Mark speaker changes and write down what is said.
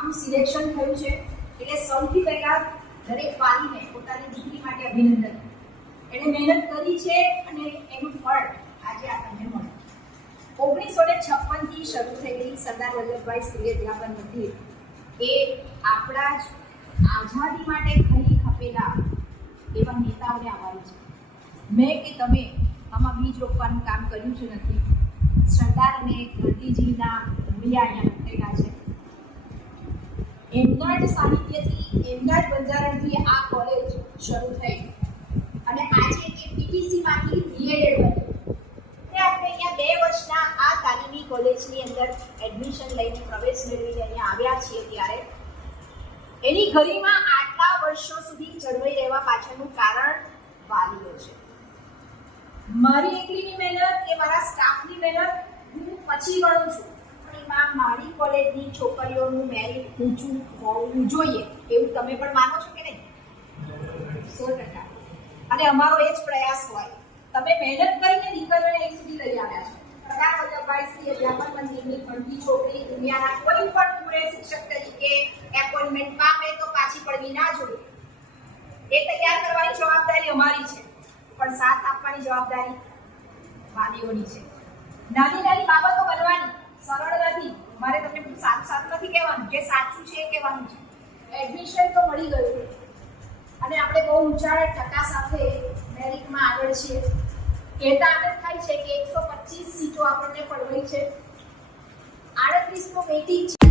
Speaker 1: આમ સિલેક્શન થયું છે. એટલે સૌથી પહેલા દરેક વાલીને પોતાની દીકરી માટે અભિનંદન. એણે મહેનત કરી છે અને એનું ફળ આજે આ તમને મળ્યું ઓગણીસો ને છપ્પનથી શરૂ થયેલી સરદાર વલ્લભભાઈ સૂર્યગ્રામન મંદિર એ આપણા જ આઝાદી માટે ખરી ખપેલા એવા નેતાઓને આભારી છે. મેં કે તમે આમાં બીજ રોપવાનું કામ કર્યું જ નથી. સરદાર અને ગાંધીજીના છે એમના જ સાહિત્યથી એમના જ બંધારણથી આ કોલેજ શરૂ થઈ. અને આજે એ પીટીસીમાંથી બીએડેડ બની આપણે અહીંયા બે વર્ષના આ તાલીમી કોલેજની અંદર એડમિશન લઈને પ્રવેશ મેળવીને અહીંયા આવ્યા છીએ ત્યારે. એની ગરિમા આટલા વર્ષો સુધી જળવાઈ રહેવા પાછળનું કારણ વાલીઓ છે. મારી એકલીની મહેનત કે મારા સ્ટાફની મહેનત હું પછી ગણું છું. કોલેજની છોકરીઓનું મેરિટ ઊંચું હોવું જોઈએ, એવું તમે પણ માનો છો કે નહીં? સો ટકા. અને અમારો એ જ પ્રયાસ હોય. તમે મહેનત કરીને દીકરીઓને અહીં સુધી લઈ આવ્યા છો. સરદાર વલ્લભભાઈ શ્રી અધ્યાપન મંદિરની ભણતી છોકરી દુનિયાના કોઈ પણ પૂરે શિક્ષક તરીકે એપોઇન્ટમેન્ટ પામે તો પાછી પડવી ના જોઈએ. એ તૈયાર કરવાની જવાબદારી અમારી છે. પણ સાથ આપવાની જવાબદારી વાલીઓની છે. નાની નાની બાબતો બનવાની સરળ નથી મારે તમને સાત સાત નથી કહેવાનું જે સાચું છે કે કહેવાનું છે? એડમિશન તો મળી ગયું. અને આપણે બહુ ઊંચા ટકા સાથે મેરિટમાં આગળ છીએ. કહેતા આનંદ થાય છે કે એકસો પચીસ સીટો આપણને ફળવાઈ છે. આડત્રીસમો વેઇટિંગ છે